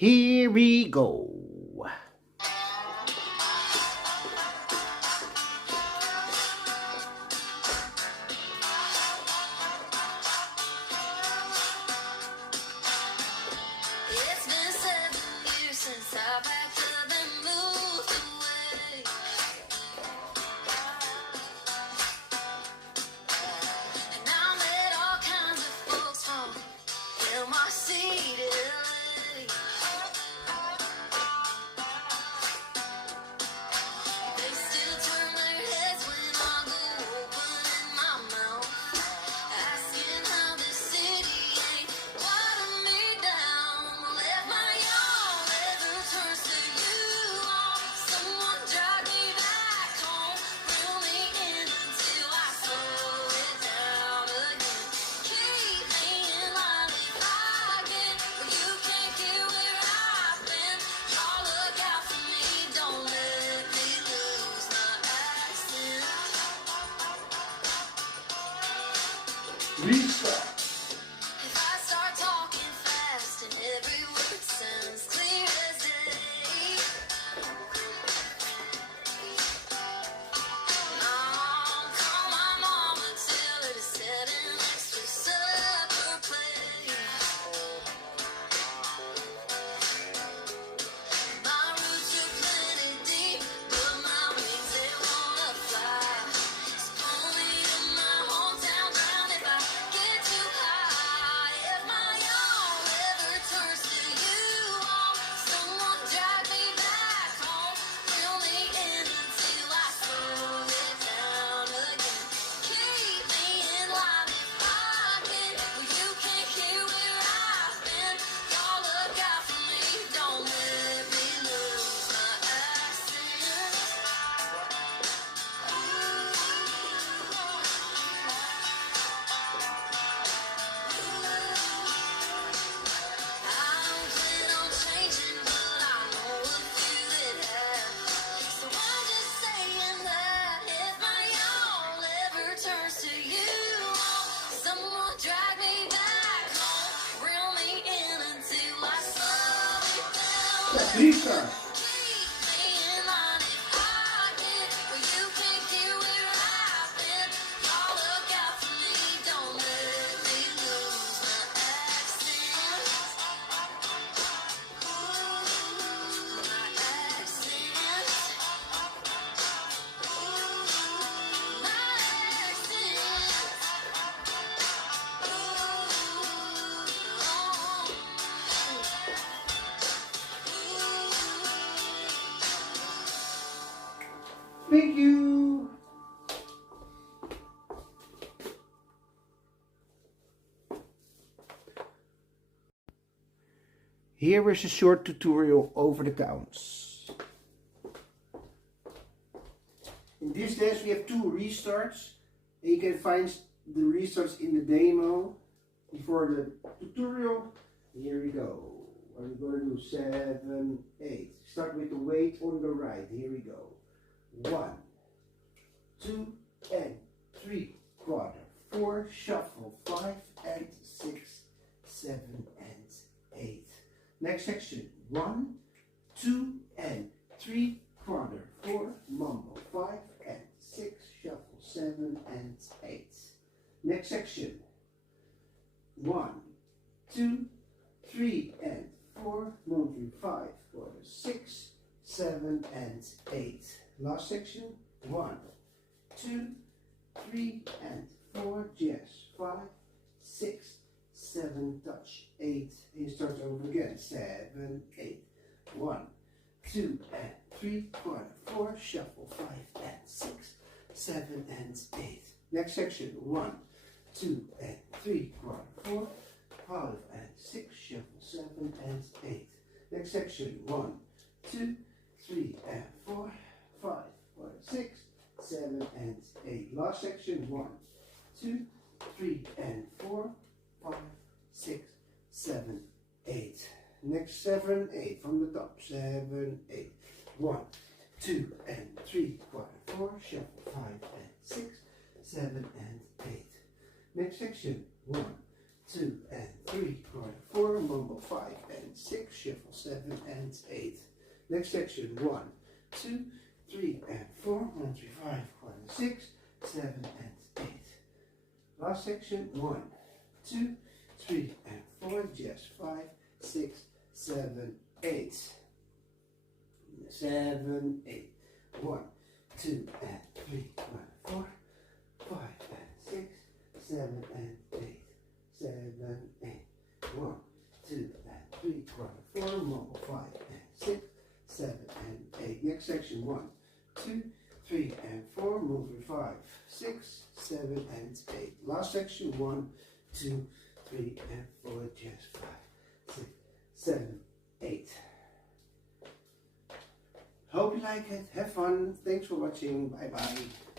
Here we go. It's been 7 years since I packed up and moved away. And I met all kinds of folks from NYC to LA. They still turn their heads when I go opening my mouth, asking how this city ain't watered me down. Left my young leather turns to you all. Someone drag me back home, reel me in until I slow it down again. Keep me in line if I can, but you can't get where I've been. Y'all look out for me, don't let me lose my accent. Restart. If I start talking fast and every word sounds clear as day, call my mama, tell her to set an extra supper plate. My roots are plenty deep, but my wings they wanna fly. So pull me to my hometown ground if I get too high. If my own ever turns to you all, someone drag me back home, reel me in until I slow it down again. Keep me in line if I can, well you can't hear where I've been. Y'all look out for me, don't let me lose my accent. I don't plan on changing, but I know a few that have. So I'm just saying that if my all ever turns to you, someone drag me back home, reel me in until I slow it down. Let's restart. Keep me in line if I can, well you can't hear where I've been. Y'all look out for me, don't let me lose my accent. My accent. Thank you. Here is a short tutorial over the counts. In this dance we have 2 restarts, and you can find the restarts in the demo before the tutorial. Here we go. I'm going to do 7, 8. Start with the weight on the right. Here we go. 1, 2 and 3 quarter, 4 shuffle, 5 and 6, 7 and 8. Next section, 1, 2 and 3 quarter, 4 mumble, 5 and 6 shuffle, 7 and 8. Next section, 1, 2, 3 and 4 moving, 5 quarter, 6, 7 and 8. Last section, 1, 2, 3 and 4 jazz, 5, 6, 7 touch, 8, and you start over again, 7, 8, 1, 2 and 3 quarter, 4 shuffle, 5 and 6, 7 and 8. Next section, 1, 2 and 3 quarter, 4, 5 and 6 shuffle, 7 and 8. Next section, 1, 2, 3 and 4, 5, 6, 7 and 8. Last section, 1, 2, 3 and 4, 5, 6, 7, 8. Next 7, 8 from the top. 7, 8. 1, 2 and 3 quarter, 4 shuffle, 5 and 6, 7 and 8. Next section, 1, 2 and 3, quarter 4, mumble 5 and 6, shuffle 7 and 8. Next section 1, 2, 3 and 4, 1, 3, 5, quarter 6, 7 and 8. Last section 1, 2, 3 and 4, just 5, 6, 7, 8. 7, 8. 1, 2 and 3, 4, 5 and 6, 7 and 8. 7, 8. 1, 2 and 3, quarter 4, mumble 5 and 6, 7 and 8. Next section 1, 2, 3 and 4, move 5, 6, 7 and 8. Last section 1, 2, 3 and 4, just 5, 6, 7, 8. Hope you like it. Have fun. Thanks for watching. Bye bye.